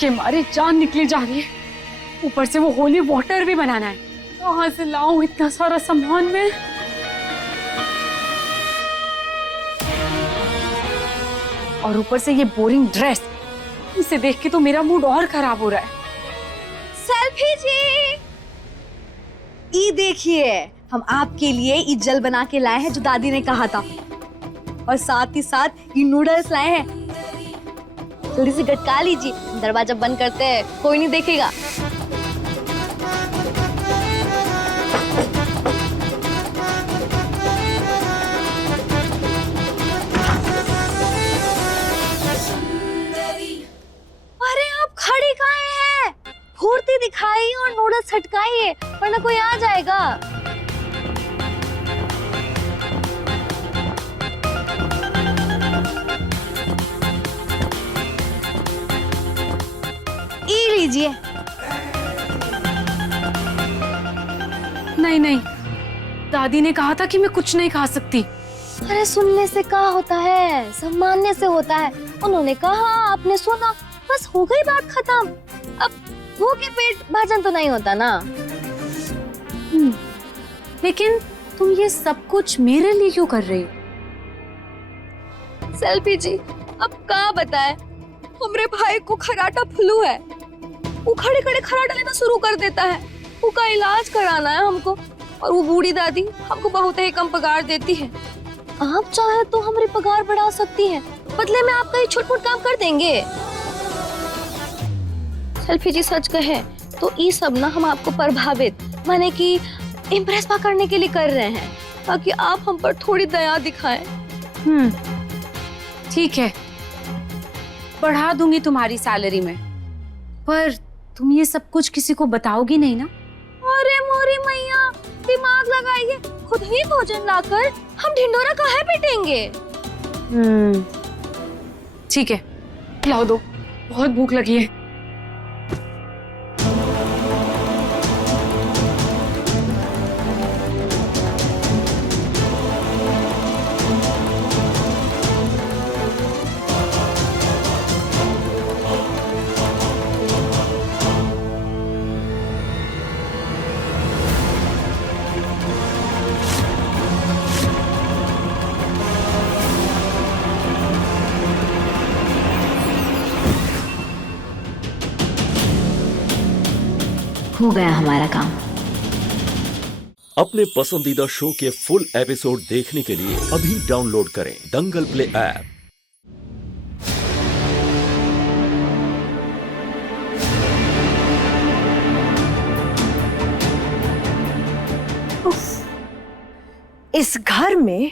के मारे जान निकली जा रही है, ऊपर से वो होली वाटर भी बनाना है। कहाँ से लाऊं इतना सारा सामान में? और ऊपर से ये बोरिंग ड्रेस, इसे देख के तो मेरा मूड और खराब हो रहा है। सेल्फी जी, ये देखिए हम आपके लिए ये जल बना के लाए हैं जो दादी ने कहा था, और साथ ही साथ ये नूडल्स लाए हैं। थोड़ी सी गटका लीजिए, दरवाजा बंद करते हैं, कोई नहीं देखेगा। अरे आप खड़ी काहे हैं? फुर्ती दिखाइए और नूडल्स हटकाइए, वरना कोई आ जाएगा। ये लीजिए। नहीं नहीं, दादी ने कहा था कि मैं कुछ नहीं खा सकती। अरे सुनने से क्या होता है, सब मानने से होता है। उन्होंने कहा, आपने सुना, बस हो गई बात खत्म। अब भूखे पेट भजन तो नहीं होता ना। लेकिन तुम ये सब कुछ मेरे लिए क्यों कर रही हो? सेल्फी जी, अब क्या बताए, हमरे भाई को खराटा फ्लू है। वो खड़े खड़े खराटा लेना शुरू कर देता है। उसका इलाज कराना है हमको, और वो बूढ़ी दादी हमको बहुत ही कम पगार देती है। आप चाहे तो हमारी पगार बढ़ा सकती हैं, बदले में आपका ये छोट-मोट काम कर देंगे। सेल्फी जी सच कहे तो ये सब ना हम आपको प्रभावित माने कि इम्प्रेस करने के लिए कर रहे हैं, ताकि आप हम पर थोड़ी दया दिखाएं। ठीक है, बढ़ा दूंगी तुम्हारी सैलरी में, पर तुम ये सब कुछ किसी को बताओगी नहीं ना? अरे मोरी मैया, दिमाग लगाइए, खुद ही भोजन लाकर हम ढिंडोरा काहे पीटेंगे। ठीक है, खिलाओ दो, बहुत भूख लगी है। हो गया हमारा काम। अपने पसंदीदा शो के फुल एपिसोड देखने के लिए अभी डाउनलोड करें दंगल प्ले ऐप। इस घर में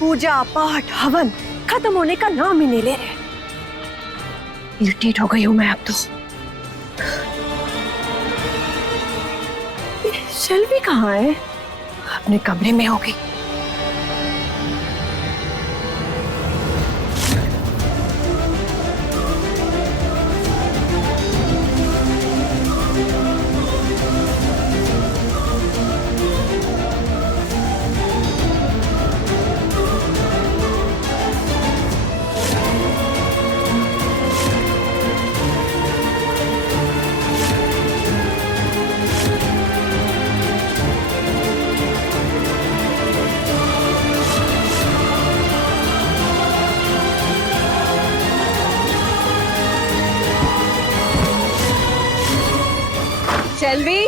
पूजा पाठ हवन खत्म होने का नाम ही नहीं ले रहे। इरिटेट हो गई हूं मैं अब तो। शेल्वी कहाँ है? अपने कमरे में होगी। शेल्वी,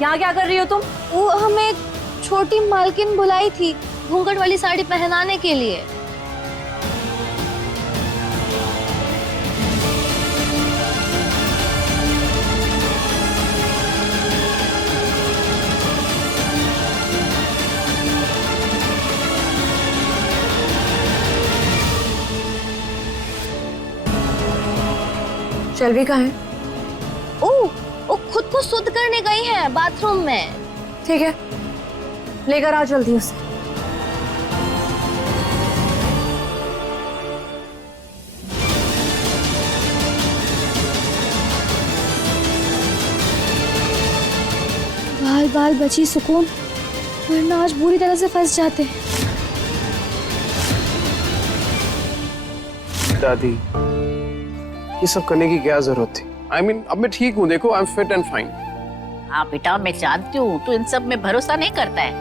यहाँ क्या कर रही हो तुम? वो हमें एक छोटी मालकिन बुलाई थी घूंघट वाली साड़ी पहनाने के लिए। शेल्वी कहाँ है? वो खुद को शुद्ध करने गई है बाथरूम में। ठीक है, लेकर आओ जल्दी उसे। बाल बची सुकून, वरना आज बुरी तरह से फंस जाते। दादी, ये सब करने की क्या जरूरत थी? I mean, अब मैं ठीक हूँ, देखो I am fit and fine. हाँ बेटा, मैं जानती हूँ तू इन सब में भरोसा नहीं करता है,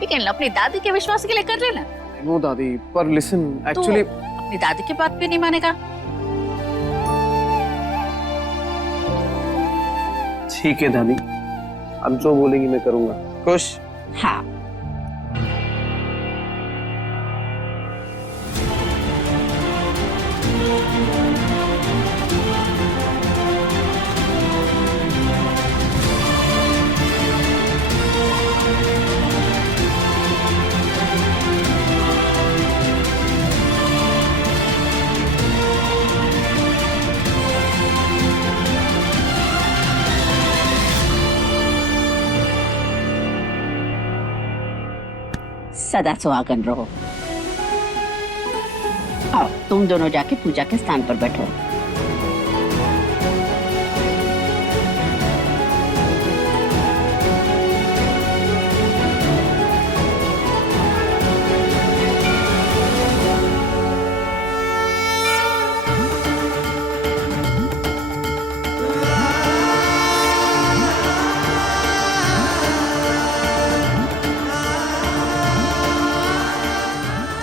लेकिन अपनी दादी के विश्वास के लिए कर लेना। नो दादी, पर लिसन, एक्चुअली अपनी दादी की बात भी नहीं मानेगा। ठीक है दादी, अब जो बोलेंगी मैं करूँगा। खुश? हाँ। सदा सुहागन रहो। आओ तुम दोनों जाके पूजा के स्थान पर बैठो।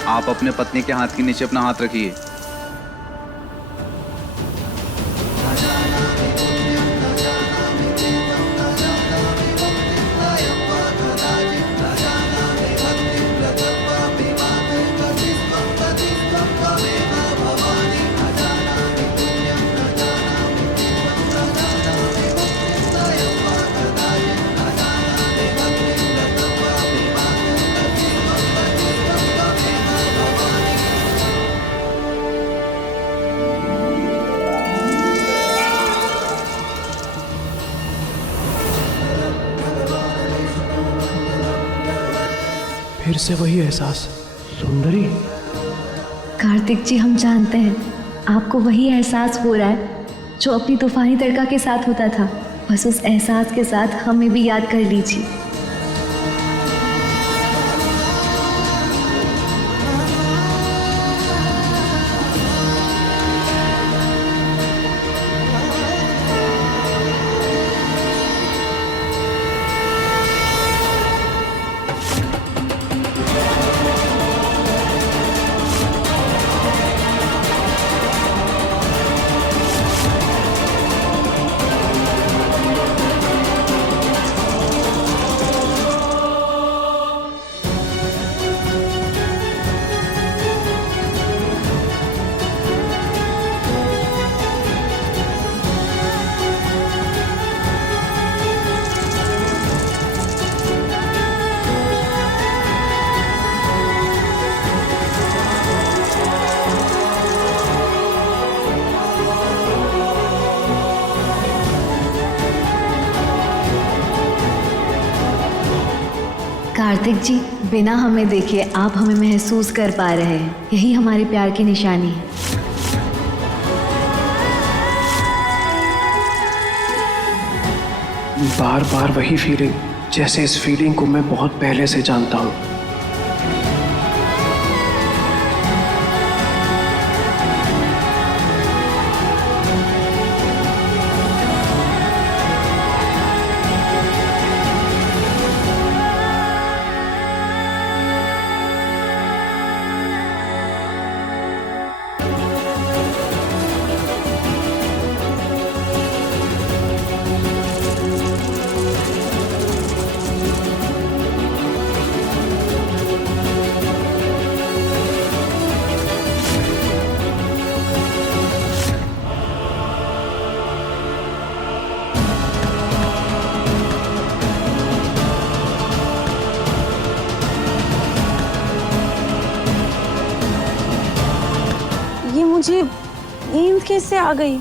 आप अपने पत्नी के हाथ के नीचे अपना हाथ रखिए। फिर से वही एहसास। सुंदरी, कार्तिक जी, हम जानते हैं आपको वही एहसास हो रहा है जो अपनी तूफानी तड़का के साथ होता था। बस उस एहसास के साथ हमें भी याद कर लीजिए। कार्तिक जी, बिना हमें देखे आप हमें महसूस कर पा रहे हैं, यही हमारे प्यार की निशानी है। बार बार वही फीलिंग, जैसे इस फीलिंग को मैं बहुत पहले से जानता हूँ। मुझे नींद कैसे आ गई?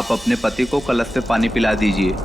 आप अपने पति को कलश से पानी पिला दीजिए।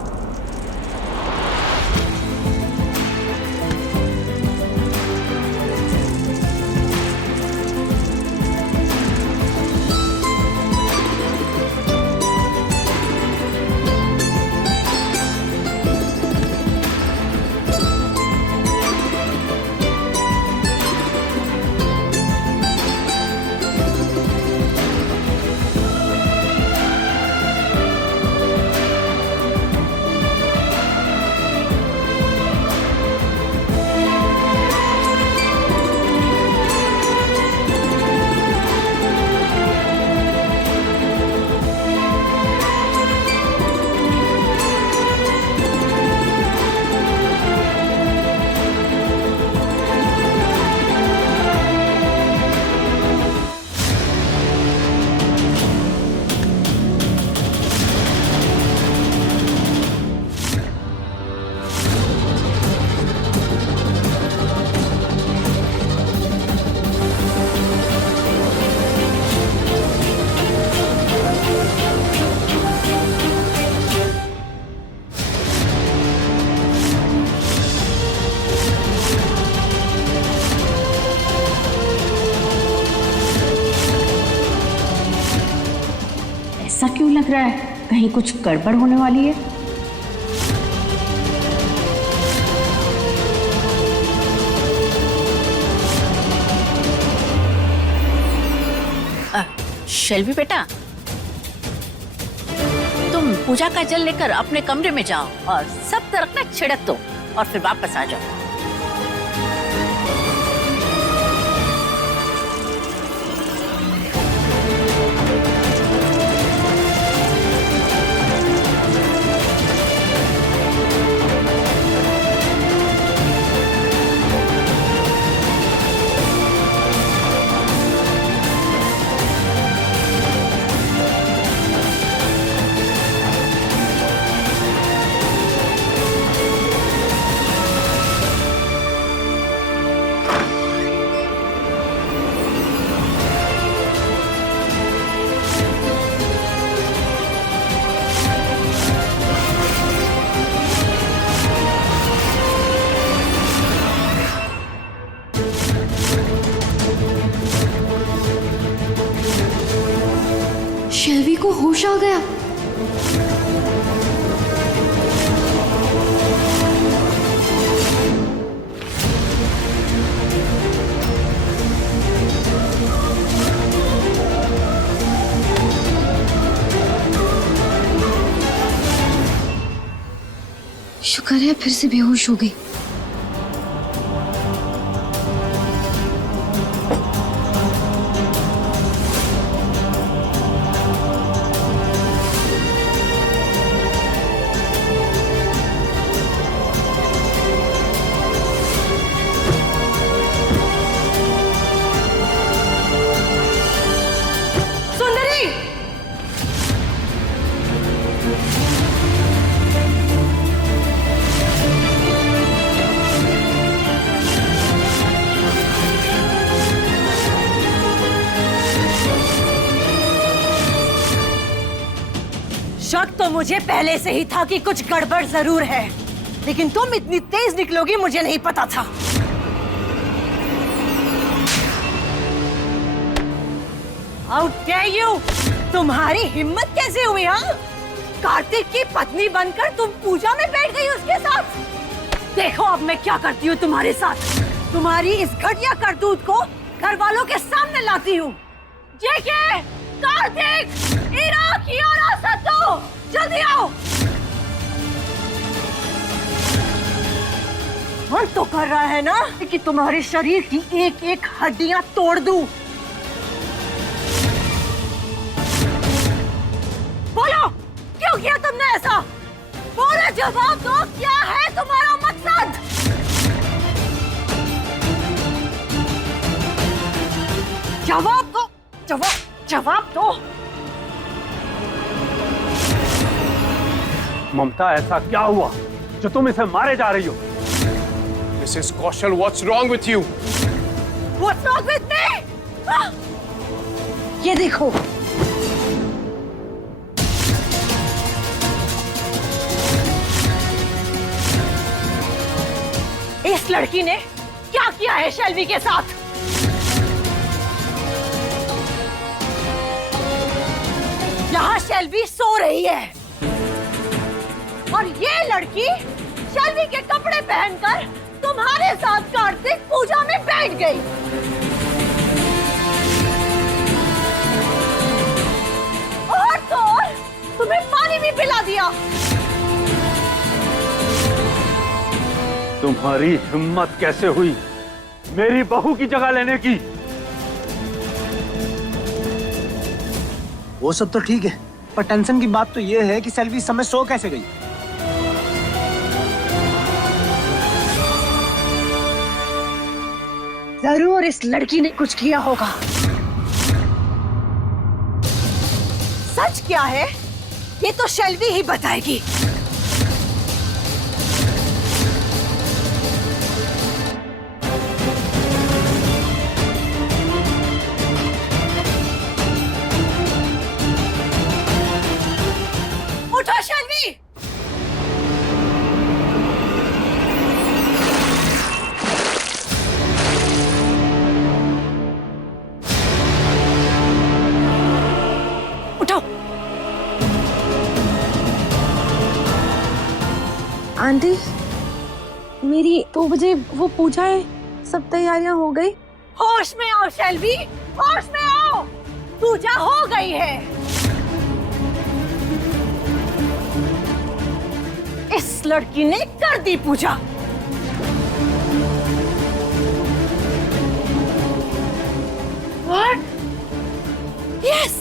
ऐसा क्यों लग रहा है? कहीं कुछ गड़बड़ होने वाली है? शेल्वी बेटा, तुम पूजा का जल लेकर अपने कमरे में जाओ और सब तरफ ना छिड़क दो और फिर वापस आ जाओ। शेल्वी को होश आ गया। शुक्र है फिर से बेहोश हो गई। शक तो मुझे पहले से ही था कि कुछ गड़बड़ जरूर है, लेकिन तुम इतनी तेज निकलोगी मुझे नहीं पता था। How dare you? तुम्हारी हिम्मत कैसे हुई? हाँ, कार्तिक की पत्नी बनकर तुम पूजा में बैठ गई उसके साथ। देखो अब मैं क्या करती हूँ तुम्हारे साथ। तुम्हारी इस घटिया करतूत को घर वालों के सामने लाती हूँ। जेके, कार्तिक, इरा, कियारा, सत्तो, जल्दी आओ। मन तो कर रहा है ना कि तुम्हारे शरीर की एक एक हड्डियां तोड़ दूं। बोलो, क्यों किया तुमने ऐसा? बोलो, जवाब दो, क्या है तुम्हारा मकसद? जवाब दो, जवाब दो। ममता, ऐसा क्या हुआ जो तुम इसे मारे जा रही हो? Mrs. Kaushal, what's wrong with you? What's wrong with me? ये देखो, इस लड़की ने क्या किया है शेल्वी के साथ? यहाँ शेल्वी सो रही है और ये लड़की शेल्वी के कपड़े पहनकर तुम्हारे साथ कार्तिक पूजा में बैठ गई। और तो और तुम्हें पानी भी पिला दिया। तुम्हारी हिम्मत कैसे हुई मेरी बहू की जगह लेने की? वो सब तो ठीक है, पर टेंशन की बात तो ये है कि सेल्वी इस समय सो कैसे गई? जरूर इस लड़की ने कुछ किया होगा। सच क्या है ये तो शेल्वी ही बताएगी। उठो शेल्वी। उठो। आंटी, मेरी 2 बजे वो पूजा है, सब तैयारियां हो गई? होश में आओ शेल्वी, होश में आओ। पूजा हो गई है। इस लड़की ने कर दी पूजा। What? Yes.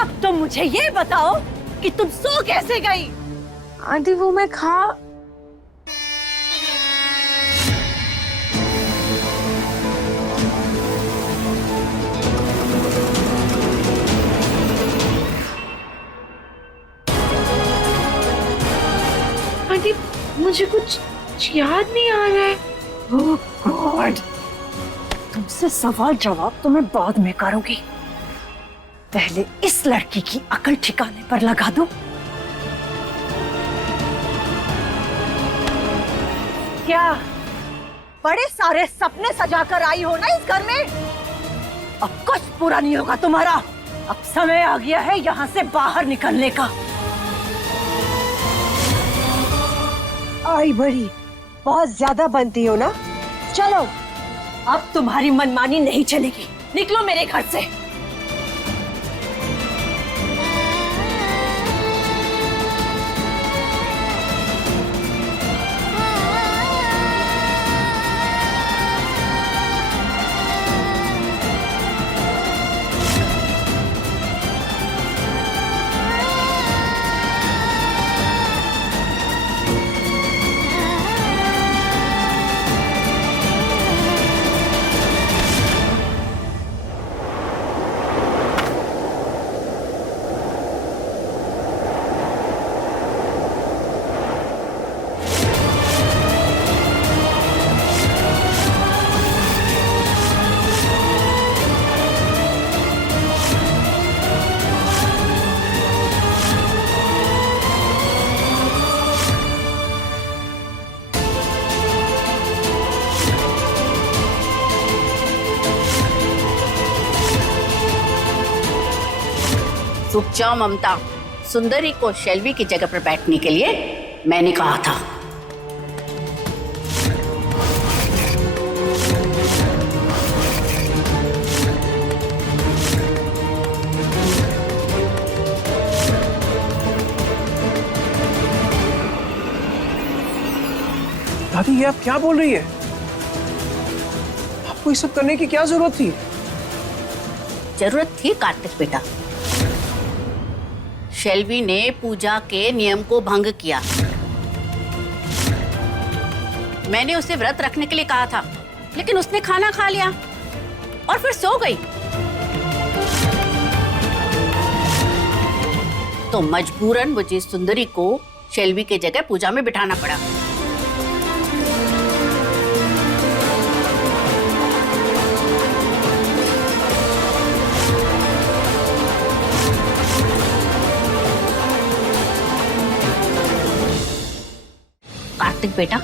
अब तुम मुझे ये बताओ कि तुम सो कैसे गई? आंटी वो मैं खा आंटी, मुझे कुछ याद नहीं आ रहा है। Oh God. तुमसे सवाल जवाब तो मैं बाद में करूंगी, पहले इस लड़की की अकल ठिकाने पर लगा दो। क्या बड़े सारे सपने सजाकर आई हो ना इस घर में? अब कुछ पूरा नहीं होगा तुम्हारा। अब समय आ गया है यहाँ से बाहर निकलने का। आई बड़ी बहुत ज्यादा बनती हो ना। चलो अब तुम्हारी मनमानी नहीं चलेगी, निकलो मेरे घर से। रुक जाओ ममता, सुंदरी को शेल्वी की जगह पर बैठने के लिए मैंने कहा था। दादी ये आप क्या बोल रही है? आपको ये सब करने की क्या जरूरत थी? जरूरत थी कार्तिक बेटा। शेल्वी ने पूजा के नियम को भंग किया। मैंने उसे व्रत रखने के लिए कहा था, लेकिन उसने खाना खा लिया और फिर सो गई। तो मजबूरन मुझे सुंदरी को शेल्वी की जगह पूजा में बिठाना पड़ा। कार्तिक बेटा,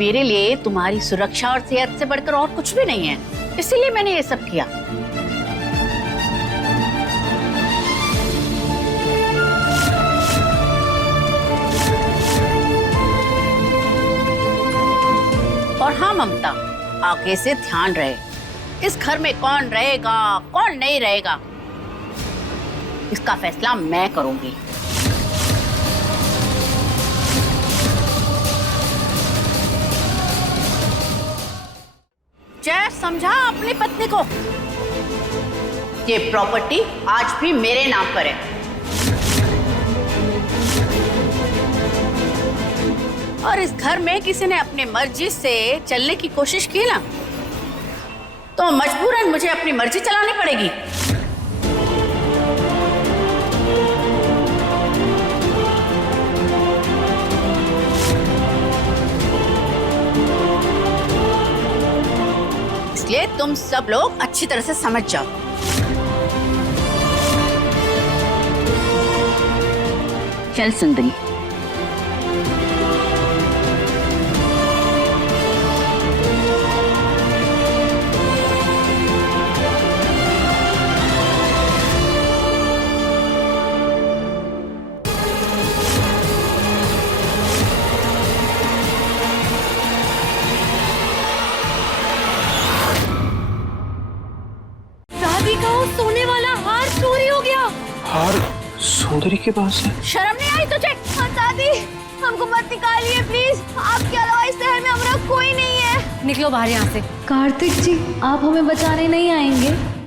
मेरे लिए तुम्हारी सुरक्षा और सेहत से बढ़कर और कुछ भी नहीं है, इसीलिए मैंने ये सब किया। और हाँ ममता, आगे से ध्यान रहे, इस घर में कौन रहेगा कौन नहीं रहेगा इसका फैसला मैं करूंगी। जय समझा अपनी पत्नी को, ये प्रॉपर्टी आज भी मेरे नाम पर है और इस घर में किसी ने अपनी मर्जी से चलने की कोशिश की ना, तो मजबूरन मुझे अपनी मर्जी चलानी पड़ेगी। इसलिए तुम सब लोग अच्छी तरह से समझ जाओ। चल सुंदरी। दादी का वो सोने वाला हार चोरी हो गया। हार सुंदरी के पास है? शर्म नहीं आई तुझे? हाँ दादी, हमको मत निकालिए प्लीज, आपके अलावा इस शहर में हमारा कोई नहीं है। निकलो बाहर यहाँ से। कार्तिक जी, आप हमें बचाने नहीं आएंगे?